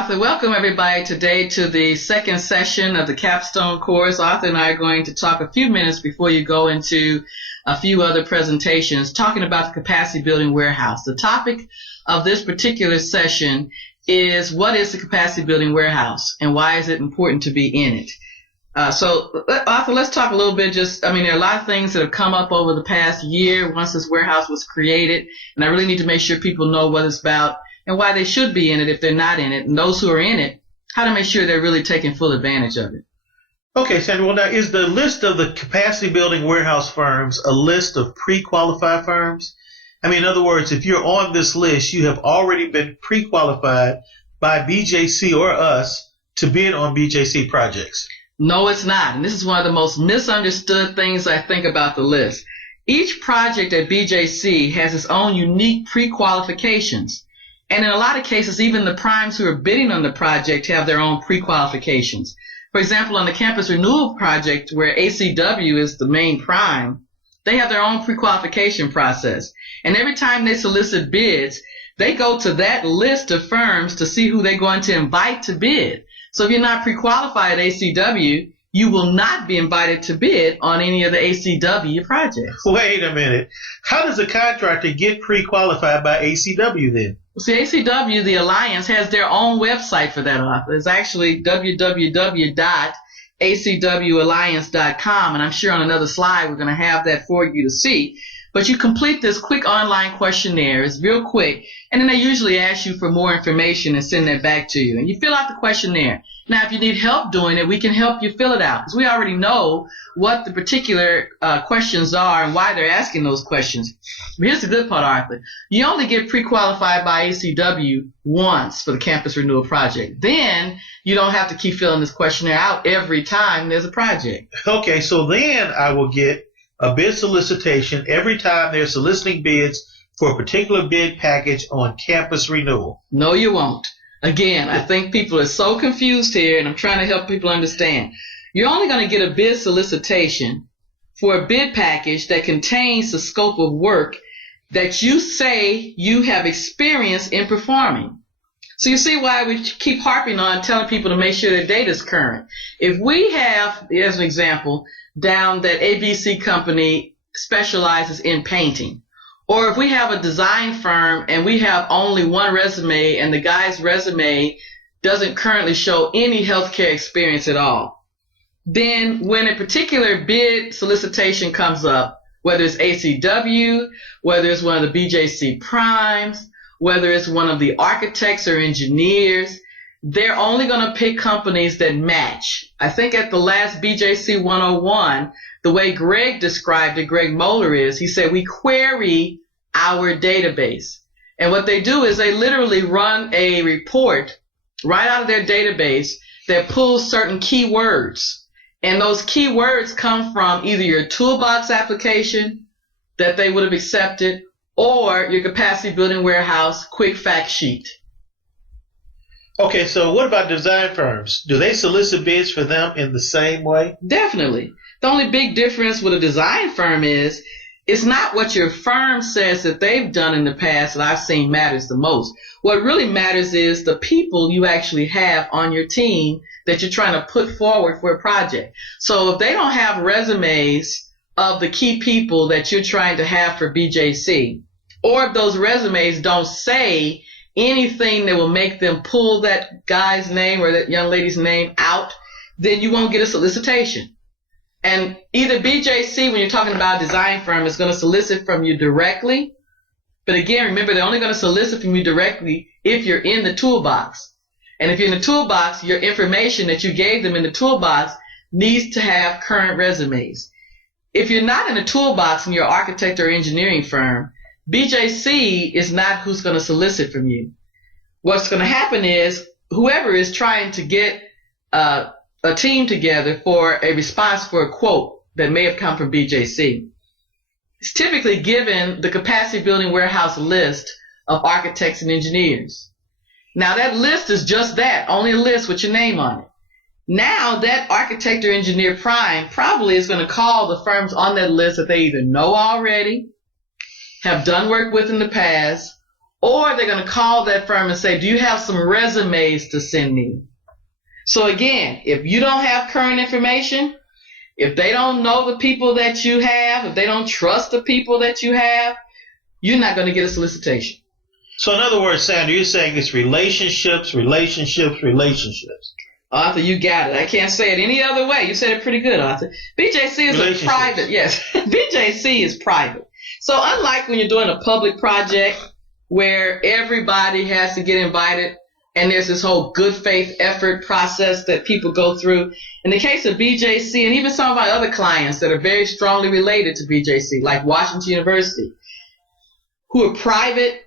Arthur. Welcome everybody today to the second session of the Capstone course. Arthur and I are going to talk a few minutes before you go into a few other presentations talking about the capacity building warehouse. The topic of this particular session is what is the capacity building warehouse and why is it important to be in it? So Arthur, let's talk a little bit there are a lot of things that have come up over the past year once this warehouse was created, and I really need to make sure people know what it's about and why they should be in it if they're not in it, and those who are in it, how to make sure they're really taking full advantage of it. Okay, Sandra, well, now is the list of the capacity building warehouse firms a list of pre-qualified firms? In other words, if you're on this list, you have already been pre-qualified by BJC or us to bid on BJC projects. No, it's not. And this is one of the most misunderstood things I think about the list. Each project at BJC has its own unique pre-qualifications. And in a lot of cases, even the primes who are bidding on the project have their own pre-qualifications. For example, on the campus renewal project, where ACW is the main prime, they have their own pre-qualification process. And every time they solicit bids, they go to that list of firms to see who they're going to invite to bid. So if you're not pre-qualified at ACW, you will not be invited to bid on any of the ACW projects. Wait a minute. How does a contractor get pre-qualified by ACW then? See, ACW, the Alliance, has their own website for that, Arthur. It's actually www.acwalliance.com, and I'm sure on another slide we're going to have that for you to see. But you complete this quick online questionnaire. It's real quick, and then they usually ask you for more information and send that back to you. And you fill out the questionnaire. Now, if you need help doing it, we can help you fill it out, because we already know what the particular questions are and why they're asking those questions. But here's the good part, Arthur. You only get pre-qualified by ACW once for the campus renewal project. Then you don't have to keep filling this questionnaire out every time there's a project. Okay, so then I will get a bid solicitation every time they're soliciting bids for a particular bid package on campus renewal. No, you won't. Again, I think people are so confused here, and I'm trying to help people understand. You're only going to get a bid solicitation for a bid package that contains the scope of work that you say you have experience in performing. So you see why we keep harping on telling people to make sure their data is current. If we have, as an example, down that ABC company specializes in painting, or if we have a design firm and we have only one resume and the guy's resume doesn't currently show any healthcare experience at all, then when a particular bid solicitation comes up, whether it's ACW, whether it's one of the BJC primes, whether it's one of the architects or engineers, they're only going to pick companies that match. I think at the last BJC 101, the way Greg described it, Greg Moeller he said, we query our database. And what they do is they literally run a report right out of their database that pulls certain keywords. And those keywords come from either your toolbox application that they would have accepted or your capacity building warehouse quick fact sheet. Okay, so what about design firms? Do they solicit bids for them in the same way? Definitely. The only big difference with a design firm is it's not what your firm says that they've done in the past that I've seen matters the most. What really matters is the people you actually have on your team that you're trying to put forward for a project. So if they don't have resumes of the key people that you're trying to have for BJC, or if those resumes don't say anything that will make them pull that guy's name or that young lady's name out, then you won't get a solicitation. And either BJC, when you're talking about a design firm, is going to solicit from you directly. But again, remember, they're only going to solicit from you directly if you're in the toolbox. And if you're in the toolbox, your information that you gave them in the toolbox needs to have current resumes. If you're not in the toolbox and you're an architect or engineering firm, BJC is not who's going to solicit from you. What's going to happen is whoever is trying to get a team together for a response for a quote that may have come from BJC is typically given the capacity building warehouse list of architects and engineers. Now that list is just that, only a list with your name on it. Now that architect or engineer prime probably is going to call the firms on that list that they either know already, have done work with in the past, or they're going to call that firm and say, do you have some resumes to send me? So again, if you don't have current information, if they don't know the people that you have, if they don't trust the people that you have, you're not going to get a solicitation. So in other words, Sandra, you're saying it's relationships. Arthur, you got it. I can't say it any other way. You said it pretty good, Arthur. BJC is a private, yes. BJC is private. So unlike when you're doing a public project where everybody has to get invited and there's this whole good faith effort process that people go through, in the case of BJC and even some of our other clients that are very strongly related to BJC, like Washington University, who are private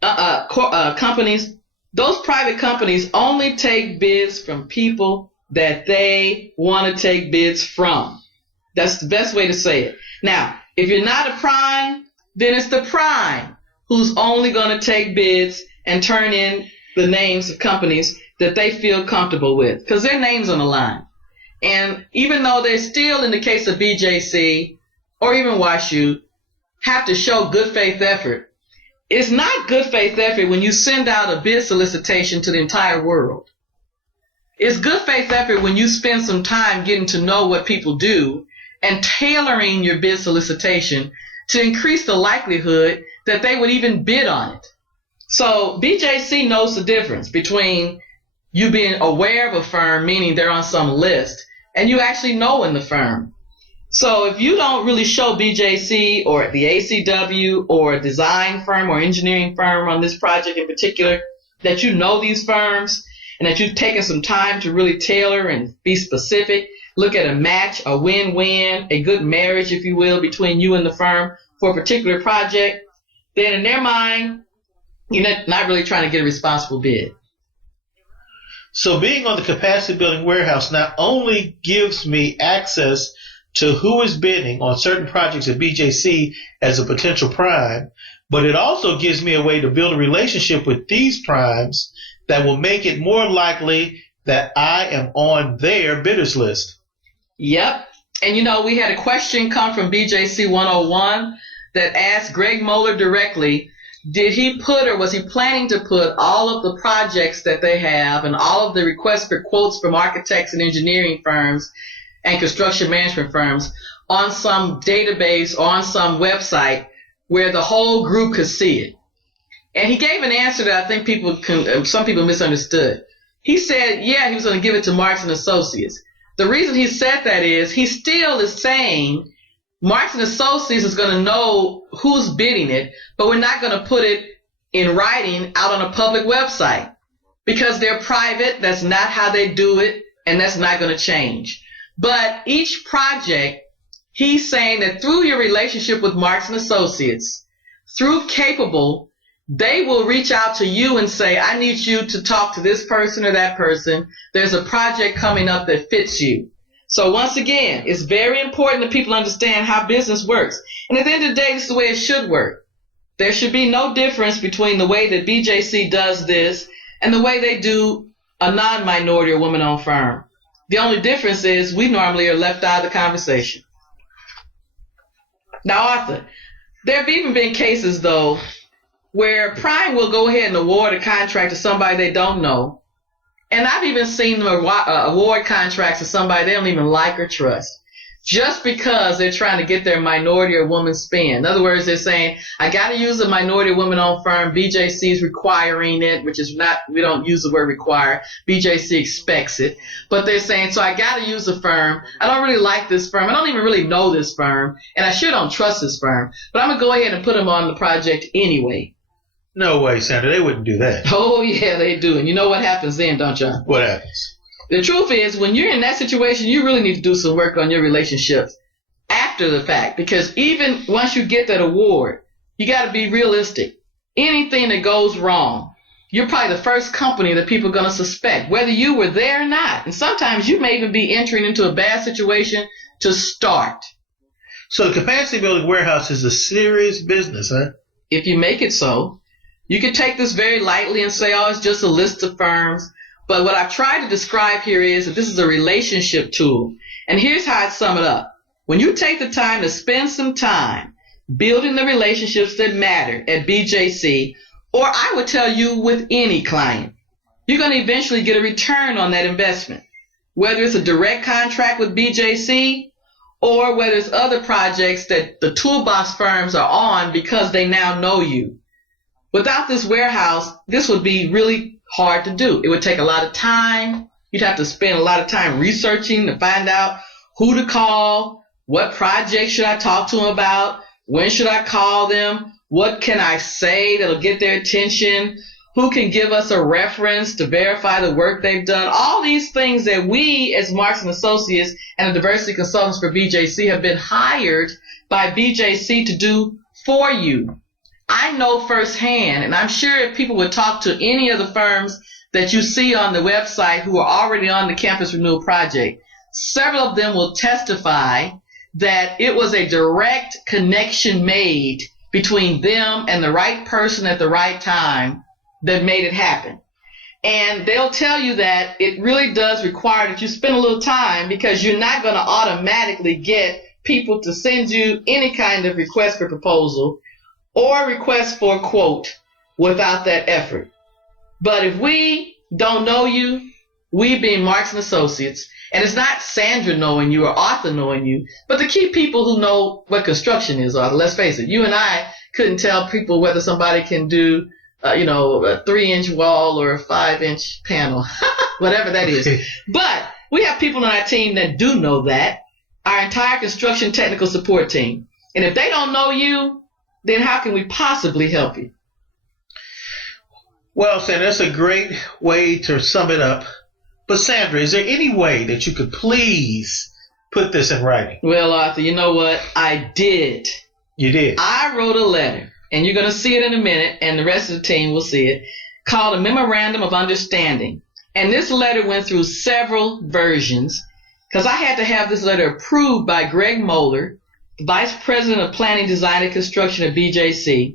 companies, those private companies only take bids from people that they want to take bids from. That's the best way to say it. Now, if you're not a prime, then it's the prime who's only going to take bids and turn in the names of companies that they feel comfortable with, because their name's on the line. And even though they're still, in the case of BJC or even WashU, have to show good faith effort, it's not good faith effort when you send out a bid solicitation to the entire world. It's good faith effort when you spend some time getting to know what people do and tailoring your bid solicitation to increase the likelihood that they would even bid on it. So BJC knows the difference between you being aware of a firm, meaning they're on some list, and you actually knowing the firm. So if you don't really show BJC or the ACW or a design firm or engineering firm on this project in particular that you know these firms and that you've taken some time to really tailor and be specific, look at a match, a win-win, a good marriage, if you will, between you and the firm for a particular project, then in their mind, you're not really trying to get a responsible bid. So being on the capacity building warehouse not only gives me access to who is bidding on certain projects at BJC as a potential prime, but it also gives me a way to build a relationship with these primes that will make it more likely that I am on their bidders list. Yep. And we had a question come from BJC 101 that asked Greg Moeller directly, did he put or was he planning to put all of the projects that they have and all of the requests for quotes from architects and engineering firms and construction management firms on some database or on some website where the whole group could see it? And he gave an answer that I think some people misunderstood. He said, yeah, he was going to give it to Marks and Associates. The reason he said that is he still is saying Marks and Associates is going to know who's bidding it, but we're not going to put it in writing out on a public website because they're private. That's not how they do it, and that's not going to change. But each project, he's saying that through your relationship with Marks and Associates, through C.A.P.A.B.L.E, they will reach out to you and say, I need you to talk to this person or that person. There's a project coming up that fits you. So once again, it's very important that people understand how business works. And at the end of the day, this is the way it should work. There should be no difference between the way that BJC does this and the way they do a non-minority or woman-owned firm. The only difference is we normally are left out of the conversation. Now, Arthur, there have even been cases, though, where Prime will go ahead and award a contract to somebody they don't know. And I've even seen them award contracts to somebody they don't even like or trust, just because they're trying to get their minority or woman spin. In other words, they're saying, I got to use a minority or woman-owned firm. BJC is requiring it, which is not, we don't use the word require. BJC expects it. But they're saying, so I got to use a firm. I don't really like this firm. I don't even really know this firm. And I sure don't trust this firm. But I'm going to go ahead and put them on the project anyway. No way, Sandra. They wouldn't do that. Oh, yeah, they do. And you know what happens then, don't you? What happens? The truth is, when you're in that situation, you really need to do some work on your relationships after the fact. Because even once you get that award, you got to be realistic. Anything that goes wrong, you're probably the first company that people are going to suspect, whether you were there or not. And sometimes you may even be entering into a bad situation to start. So the capacity building warehouse is a serious business, huh? If you make it so. You can take this very lightly and say, oh, it's just a list of firms. But what I've tried to describe here is that this is a relationship tool. And here's how I sum it up. When you take the time to spend some time building the relationships that matter at BJC, Or I would tell you with any client, you're going to eventually get a return on that investment, whether it's a direct contract with BJC or whether it's other projects that the toolbox firms are on because they now know you. Without this warehouse, this would be really hard to do. It would take a lot of time. You'd have to spend a lot of time researching to find out who to call, what project should I talk to them about, when should I call them, what can I say that'll get their attention, who can give us a reference to verify the work they've done. All these things that we as Marks and Associates and the diversity consultants for BJC have been hired by BJC to do for you. I know firsthand, and I'm sure if people would talk to any of the firms that you see on the website who are already on the Campus Renewal Project, several of them will testify that it was a direct connection made between them and the right person at the right time that made it happen. And they'll tell you that it really does require that you spend a little time because you're not going to automatically get people to send you any kind of request for proposal or request for a quote without that effort. But if we don't know you, we being Marks and Associates, and it's not Sandra knowing you or Arthur knowing you, but the key people who know what construction is, Arthur. Let's face it, you and I couldn't tell people whether somebody can do, a 3-inch wall or a 5-inch panel, whatever that is. But we have people on our team that do know that, our entire construction technical support team. And if they don't know you, then how can we possibly help you? Well, Sandra, that's a great way to sum it up. But Sandra, is there any way that you could please put this in writing? Well, Arthur, you know what? I did. You did? I wrote a letter, and you're going to see it in a minute, and the rest of the team will see it, called a Memorandum of Understanding. And this letter went through several versions because I had to have this letter approved by Greg Moeller, the Vice President of Planning, Design, and Construction at BJC,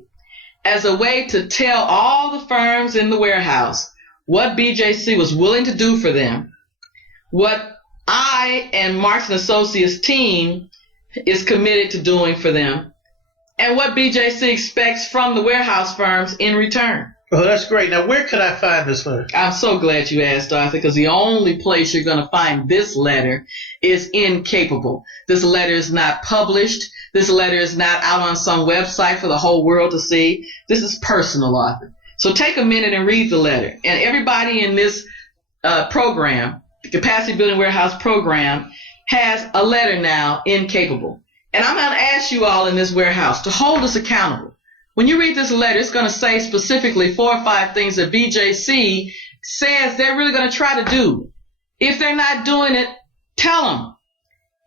as a way to tell all the firms in the warehouse what BJC was willing to do for them, what I and Marks and Associates team is committed to doing for them, and what BJC expects from the warehouse firms in return. Well, that's great. Now, where could I find this letter? I'm so glad you asked, Arthur, because the only place you're going to find this letter is in C.A.P.A.B.L.E. This letter is not published. This letter is not out on some website for the whole world to see. This is personal, Arthur. So take a minute and read the letter. And everybody in this program, the Capacity Building Warehouse program, has a letter now in C.A.P.A.B.L.E. And I'm going to ask you all in this warehouse to hold us accountable. When you read this letter, it's going to say specifically 4 or 5 things that BJC says they're really going to try to do. If they're not doing it, tell them.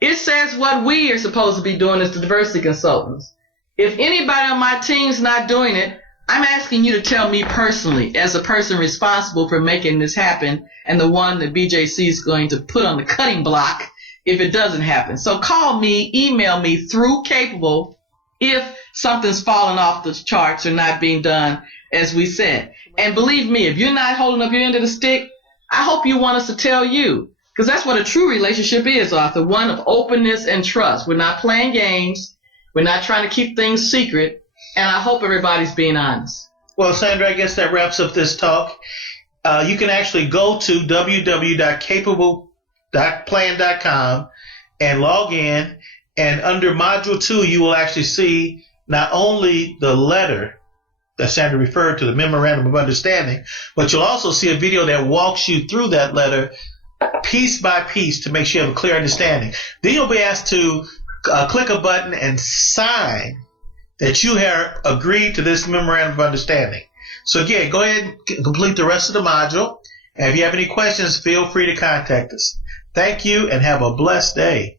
It says what we are supposed to be doing as the diversity consultants. If anybody on my team's not doing it, I'm asking you to tell me personally, as a person responsible for making this happen and the one that BJC is going to put on the cutting block if it doesn't happen. So call me, email me through C.A.P.A.B.L.E. if something's falling off the charts or not being done as we said. And believe me, if you're not holding up your end of the stick, I hope you want us to tell you. Because that's what a true relationship is, Arthur. One of openness and trust. We're not playing games. We're not trying to keep things secret. And I hope everybody's being honest. Well, Sandra, I guess that wraps up this talk. You can actually go to www.capable.plan.com and log in. And under Module 2, you will actually see not only the letter that Sandra referred to, the Memorandum of Understanding, but you'll also see a video that walks you through that letter piece by piece to make sure you have a clear understanding. Then you'll be asked to click a button and sign that you have agreed to this Memorandum of Understanding. So again, go ahead and complete the rest of the module. And if you have any questions, feel free to contact us. Thank you and have a blessed day.